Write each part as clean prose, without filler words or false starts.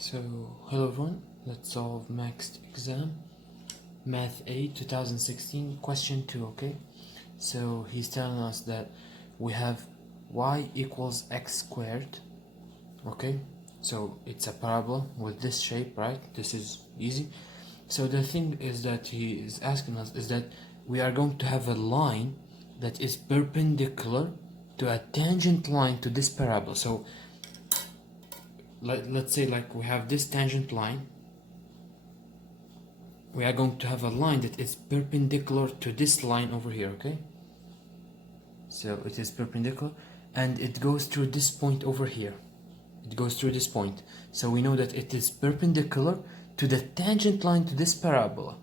So, hello everyone, let's solve MEXT exam, Math A 2016, question 2, okay? So, he's telling us that we have y equals x squared, okay? So, it's a parabola with this shape, right? This is easy. So, the thing is that he is asking us is that we are going to have a line that is perpendicular to a tangent line to this parabola. So, let's say like we have this tangent line, we are going to have a line that is perpendicular to this line over here, okay? So it is perpendicular and it goes through this point over here. It goes through this point. So we know that it is perpendicular to the tangent line to this parabola.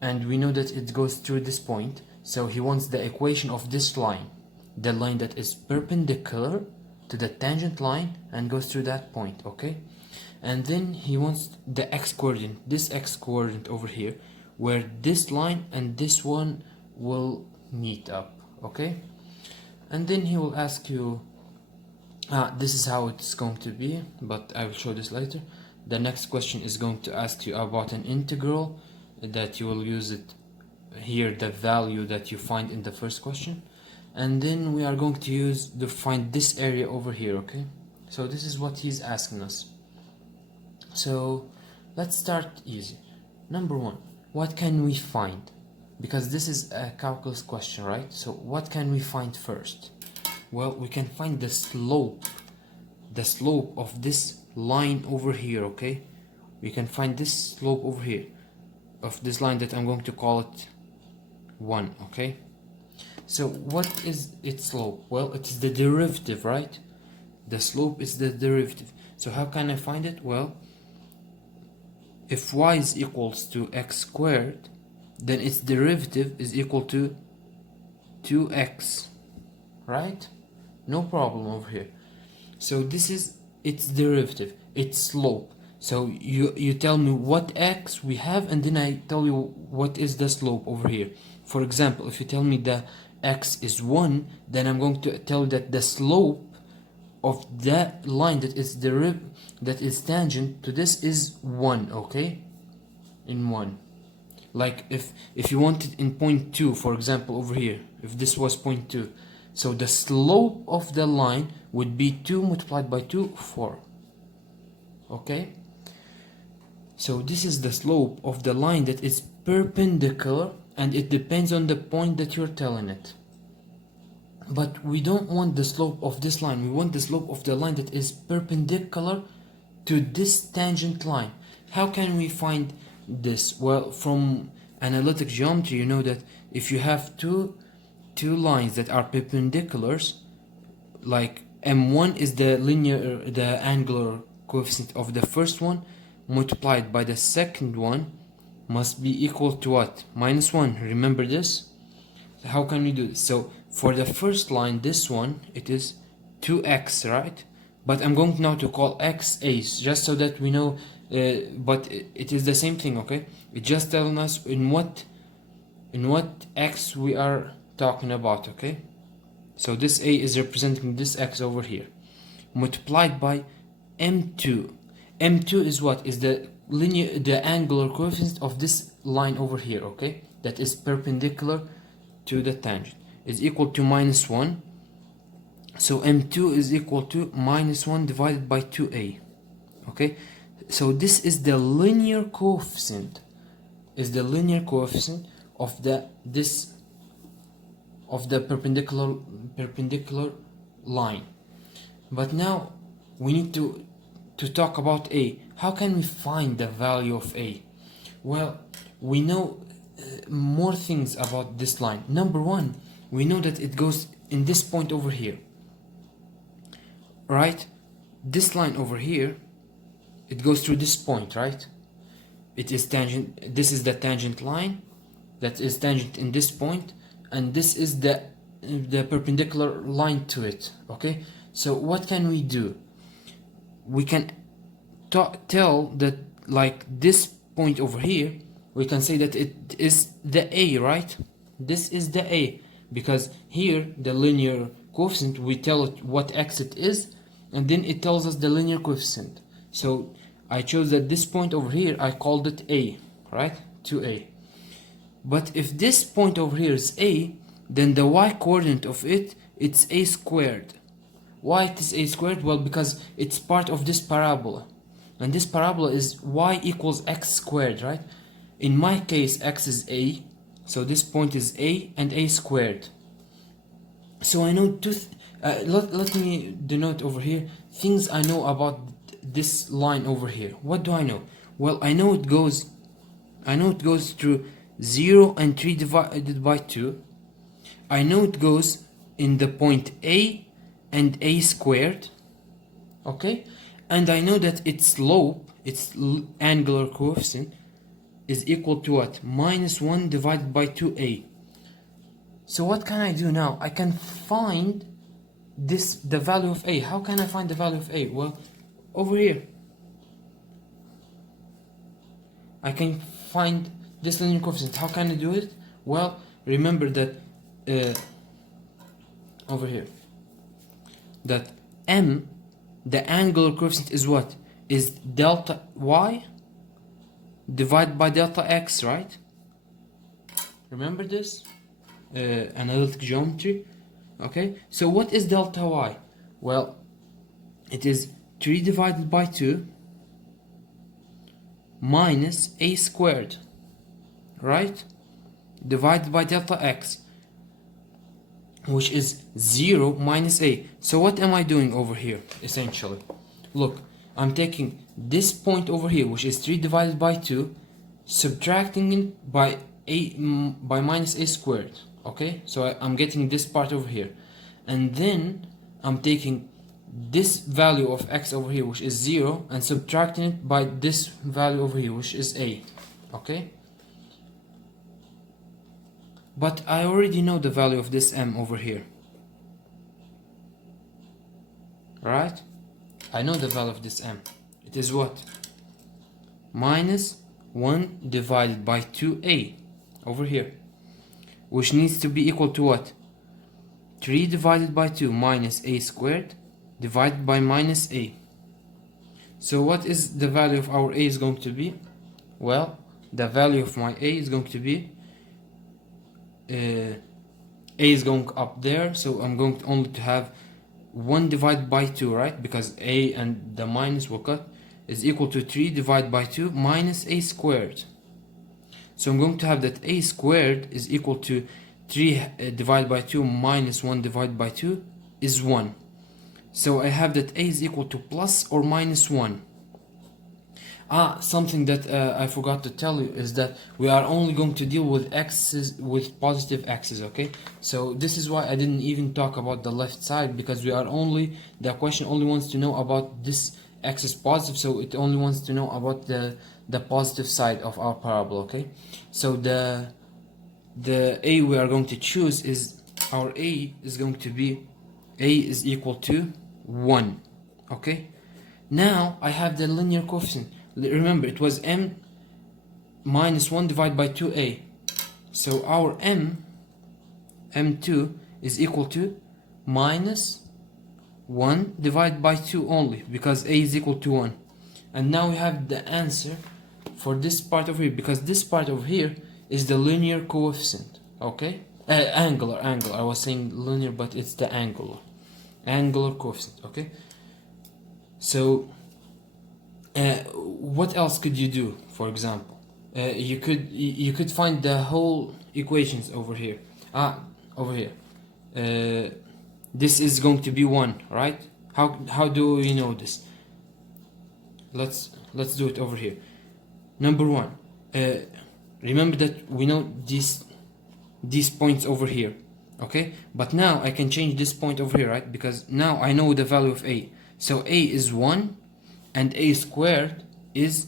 And we know that it goes through this point. So he wants the equation of this line, the line that is perpendicular to the tangent line and goes through that point, okay? And then he wants the x coordinate, this x coordinate over here, where this line and this one will meet up, okay? And then he will ask you, this is how it's going to be, but I will show this later. The next question is going to ask you about an integral that you will use it here, the value that you find in the first question. And then we are going to find this area over here, okay? So this is what he's asking us. So let's start easy. Number one, what can we find? Because this is a calculus question, right? So what can we find first? Well, we can find the slope of this line over here, okay? We can find this slope over here of this line that I'm going to call it 1, okay? So what is its slope? Well, it is the derivative, right? The slope is the derivative. So how can I find it? Well, if y is equals to x squared, then its derivative is equal to 2x, right? No problem over here. So this is its derivative, its slope. So you tell me what x we have, and then I tell you what is the slope over here. For example, if you tell me the x is 1, then I'm going to tell you that the slope of that line that is tangent to this is 1, okay? In 1. Like if you want it in point 2, for example, over here, if this was point 2, so the slope of the line would be 2 multiplied by 2, 4. Okay? So this is the slope of the line that is perpendicular, and it depends on the point that you're telling it. But we don't want the slope of this line, we want the slope of the line that is perpendicular to this tangent line. How can we find this? Well, from analytic geometry, you know that if you have two lines that are perpendiculars, like m1 is the angular coefficient of the first one multiplied by the second one must be equal to what? -1. Remember this? How can we do this? So for the first line, this one, it is 2x, right? But I'm going now to call x a, just so that we know, but it is the same thing, okay? It's just telling us in what x we are talking about, okay? So this a is representing this x over here, multiplied by m2. m2 is what? Is the angular coefficient of this line over here, okay? That is perpendicular to the tangent, is equal to -1. So m2 is equal to -1 divided by 2a, okay? So this is the linear coefficient, of the perpendicular line. But now we need to talk about a. How can we find the value of a? Well, we know more things about this line. Number one, we know that it goes in this point over here, right? This line over here, it goes through this point, right? It is tangent. This is the tangent line that is tangent in this point, and this is the perpendicular line to it, okay? So what can we do? We can tell that, like this point over here, we can say that it is the a, right? This is the a, because here the linear coefficient, we tell it what x it is, and then it tells us the linear coefficient. So I chose that this point over here, I called it A, right? 2A. But if this point over here is A, then the y coordinate of it, it's A squared. Why it is A squared? Well, because it's part of this parabola. And this parabola is y equals x squared, right? In my case, x is A, so this point is A and A squared. So I know let me denote over here things I know about this line over here. What do I know? Well, I know it goes through 0 and 3 divided by 2. I know it goes in the point A and A squared, okay? And I know that its slope, its angular coefficient, is equal to what? -1 divided by 2A. So what can I do now? I can find the value of A. How can I find the value of A? Well, over here I can find this linear coefficient. How can I do it? Well, remember that over here, that M, the angular coefficient, is what? Is delta y divided by delta x, right? Remember this? Analytic geometry. Okay, so what is delta y? Well, it is 3 divided by 2 minus A squared, right? Divided by delta x, which is 0 minus A. So what am I doing over here, essentially? Look, I'm taking this point over here, which is 3 divided by 2, subtracting it by minus A squared. Okay, so I'm getting this part over here, and then I'm taking this value of x over here, which is 0, and subtracting it by this value over here, which is A. Okay, but I already know the value of this M over here, right? I know the value of this M. It is what? -1 divided by 2A over here, which needs to be equal to what? 3 divided by 2 minus A squared divided by minus A. So what is the value of our A is going to be? Well, the value of my A is going to be A is going up there, so I'm going to only to have 1 divided by 2, right? Because A and the minus will cut, is equal to 3 divided by 2 minus A squared. So I'm going to have that A squared is equal to 3 divided by 2 minus 1 divided by 2 is 1. So I have that A is equal to plus or minus 1. Something that I forgot to tell you is that we are only going to deal with x's, with positive x's, okay? So this is why I didn't even talk about the left side, because the question only wants to know about this x is positive, so it only wants to know about the positive side of our parabola, okay? So the A we are going to choose is, our A is going to be, A is equal to 1, okay? Now I have the linear coefficient. Remember, it was M minus 1 divided by 2A. So our M2 is equal to minus 1 divided by 2 only, because A is equal to 1. And now we have the answer for this part over here, because this part over here is the linear coefficient, okay? Angular. I was saying linear, but it's the angular coefficient, okay? So what else could you do? For example, you could find the whole equations over here. Over here. This is going to be 1, right? How do we know this? Let's do it over here. Number 1. Remember that we know these points over here, okay? But now I can change this point over here, right? Because now I know the value of A. So A is 1. And A squared is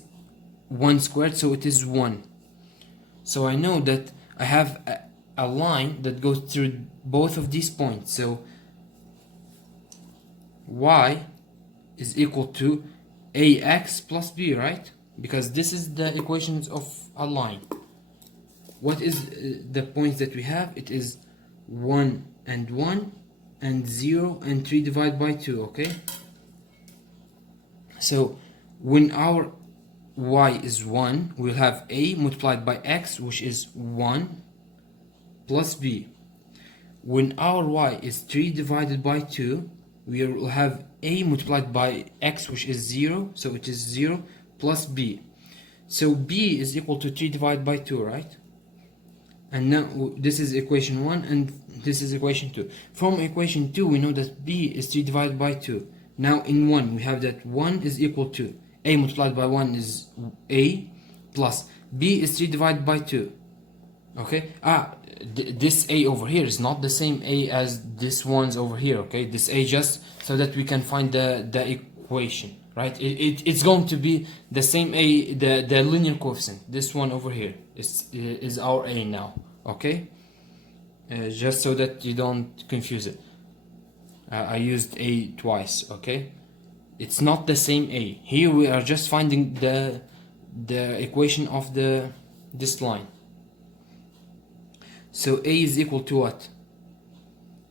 1 squared, so it is 1. So I know that I have a line that goes through both of these points. So y is equal to ax plus b, right? Because this is the equations of a line. What is the points that we have? It is 1 and 1 and 0 and 3 divided by 2, okay? So when our y is 1, we'll have a multiplied by x, which is 1, plus b. When our y is 3 divided by 2, we will have a multiplied by x, which is 0, so it is 0, plus b. So b is equal to 3 divided by 2, right? And now this is equation 1 and this is equation 2. From equation 2 we know that b is 3 divided by 2. Now in 1 we have that 1 is equal to a multiplied by 1 is a, plus b is 3 divided by 2. Okay, this a over here is not the same a as this one's over here. Okay, this a just so that we can find the equation, right? It's going to be the same a, the linear coefficient. This one over here is our a now. Okay, just so that you don't confuse it. I used a twice. Okay, it's not the same a. Here we are just finding the equation of this line. So a is equal to what?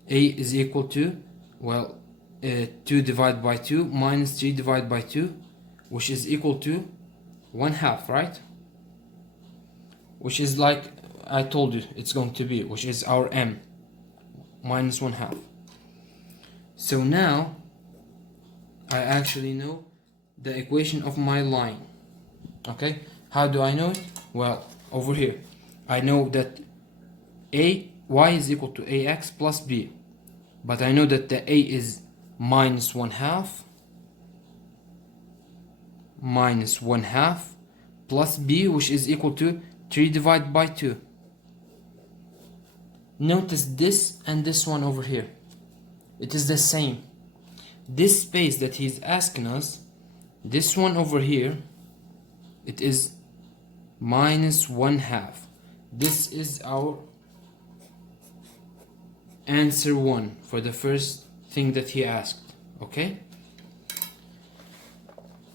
A is equal to, well, 2 divided by 2 minus 3 divided by 2, which is equal to 1/2, right? Which is like I told you it's going to be, which is our m, minus 1/2. So now I actually know the equation of my line. Okay, how do I know it? Well, over here I know that y is equal to ax plus b, but I know that the a is minus 1/2 plus b, which is equal to 3 divided by 2. Notice this and this one over here, it is the same. This space that he's asking us, this one over here, it is minus 1/2. This is our answer 1 for the first thing that he asked. Okay,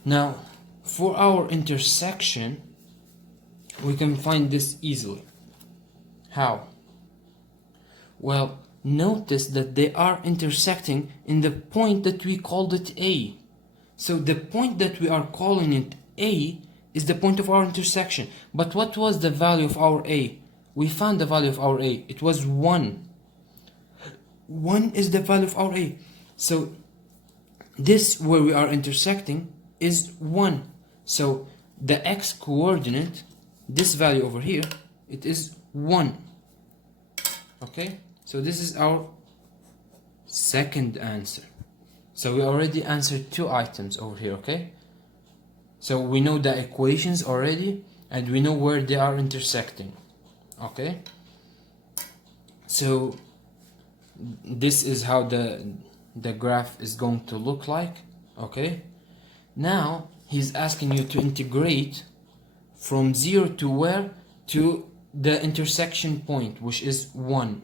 now for our intersection we can find this easily. How? Well, notice that they are intersecting in the point that we called it A. So the point that we are calling it A is the point of our intersection. But what was the value of our A? We found the value of our A. It was 1. 1 is the value of our A. So this where we are intersecting is 1. So the x coordinate, this value over here, it is 1. Okay, so this is our second answer. So we already answered 2 items over here. Okay, so we know the equations already and we know where they are intersecting. Okay, so this is how the graph is going to look like. Okay, now he's asking you to integrate from 0 to where? To the intersection point, which is 1.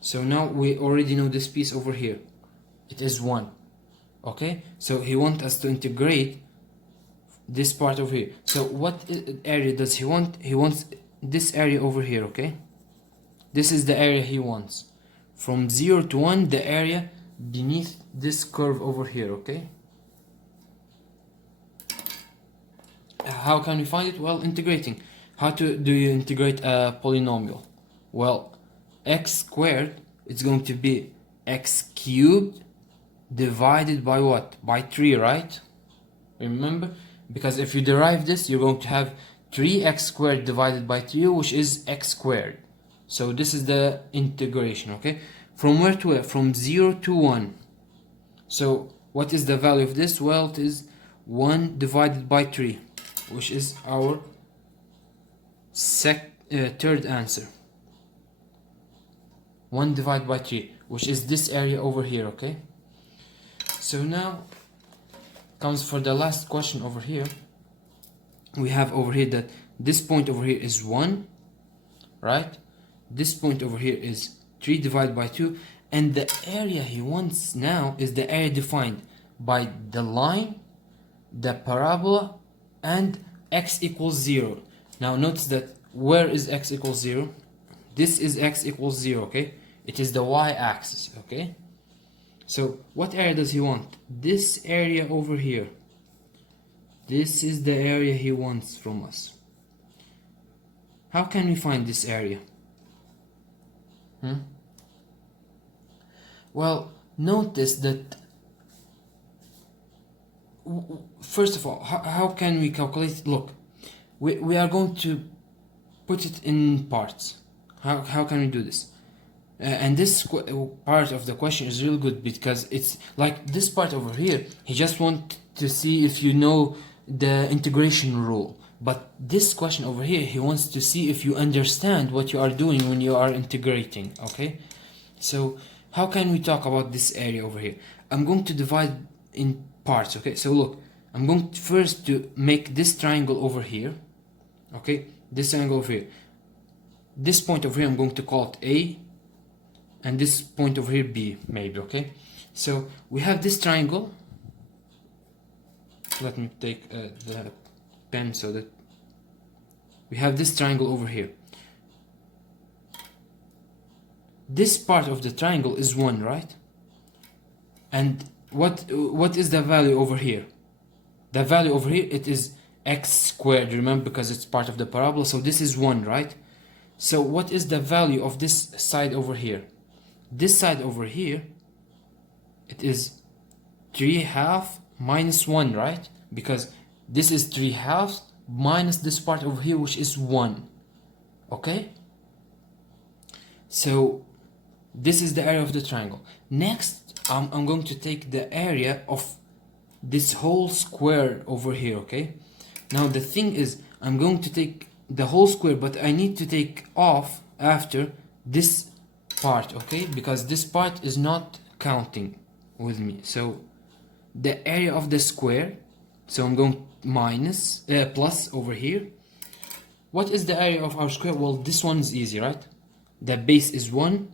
So now we already know this piece over here, it is 1. Okay, so he wants us to integrate this part over here. So what area does he want? He wants this area over here. Okay, this is the area he wants. From 0 to 1, the area beneath this curve over here. Okay, how can we find it? Well, integrating. How do you integrate a polynomial? Well, x squared, it's going to be x cubed divided by what? By 3, right? Remember? Because if you derive this, you're going to have 3x squared divided by 3, which is x squared. So this is the integration. Okay, from where to where? From 0 to 1. So what is the value of this? Well, it is 1 divided by 3, which is our third answer. 1 divided by 3, which is this area over here. Okay, so now comes for the last question over here. We have over here that this point over here is 1, right? This point over here is 3 divided by 2, and the area he wants now is the area defined by the line, the parabola, and x equals 0. Now notice that where is x equals 0? This is x equals 0. Okay, it is the y-axis. Okay, so what area does he want? This area over here. This is the area he wants from us. How can we find this area? Well, notice that first of all, how can we calculate it? Look, we are going to put it in parts. How can we do this? And this part of the question is really good because it's like this part over here, he just wants to see if you know the integration rule. But this question over here, he wants to see if you understand what you are doing when you are integrating, okay? So how can we talk about this area over here? I'm going to divide in parts, okay? So look, I'm going to first to make this triangle over here, okay? This triangle over here. This point over here, I'm going to call it A, and this point over here B, maybe, okay? So we have this triangle. Let me take the pen so that we have this triangle over here. This part of the triangle is 1, right? And what is the value over here? The value over here, it is x squared, remember, because it's part of the parabola. So this is 1, right? So what is the value of this side over here? This side over here, it is 3/2 minus 1, right? Because this is 3/2 minus this part over here, which is 1. Okay? So this is the area of the triangle. Next, I'm going to take the area of this whole square over here, okay? Now the thing is, I'm going to take the whole square, but I need to take off after this part, okay? Because this part is not counting with me. So the area of the square, so I'm going minus plus over here. What is the area of our square? Well, this one is easy, right? The base is 1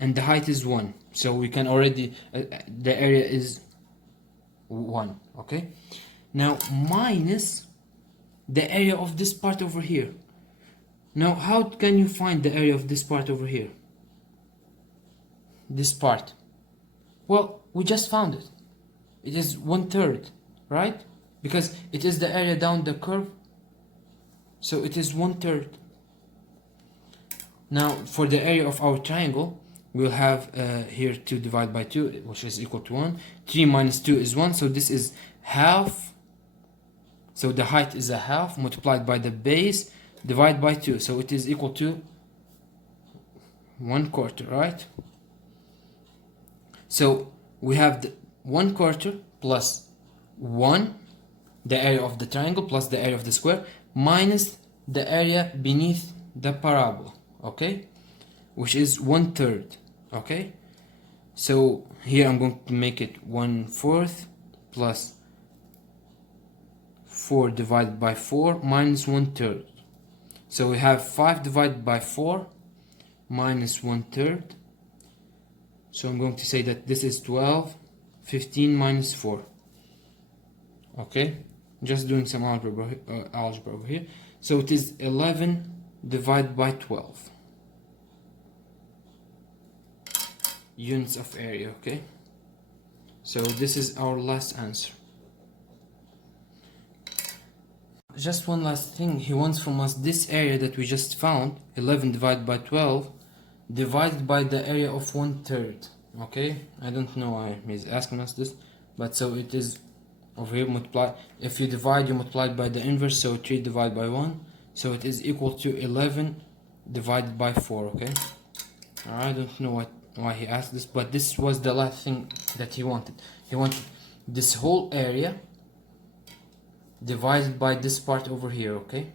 and the height is 1, so we can already the area is 1, okay? Now minus the area of this part over here. Now how can you find the area of this part over here? This part, well, we just found it. It is 1/3, right? Because it is the area down the curve, so it is 1/3. Now for the area of our triangle, we'll have here 2 divided by 2, which is equal to 1. 3 minus 2 is 1, so this is half. So the height is 1/2 multiplied by the base divided by 2, so it is equal to 1/4, right? So we have the 1/4 plus 1, the area of the triangle, plus the area of the square, minus the area beneath the parabola, okay, which is 1/3, okay? So here I'm going to make it 1/4 plus 4 divided by 4 minus 1/3. So we have 5 divided by 4 minus 1/3. So I'm going to say that this is 12, 15 minus 4. Okay, just doing some algebra over here. So it is 11 divided by 12 units of area, okay? So this is our last answer. Just one last thing, he wants from us this area that we just found, 11 divided by 12, divided by the area of 1/3, okay? I don't know why he's asking us this, but so it is over here, multiply, if you divide, you multiply by the inverse, so 3 divided by 1, so it is equal to 11 divided by 4, okay? I don't know why he asked this, but this was the last thing that he wanted. He wanted this whole area divided by this part over here, okay?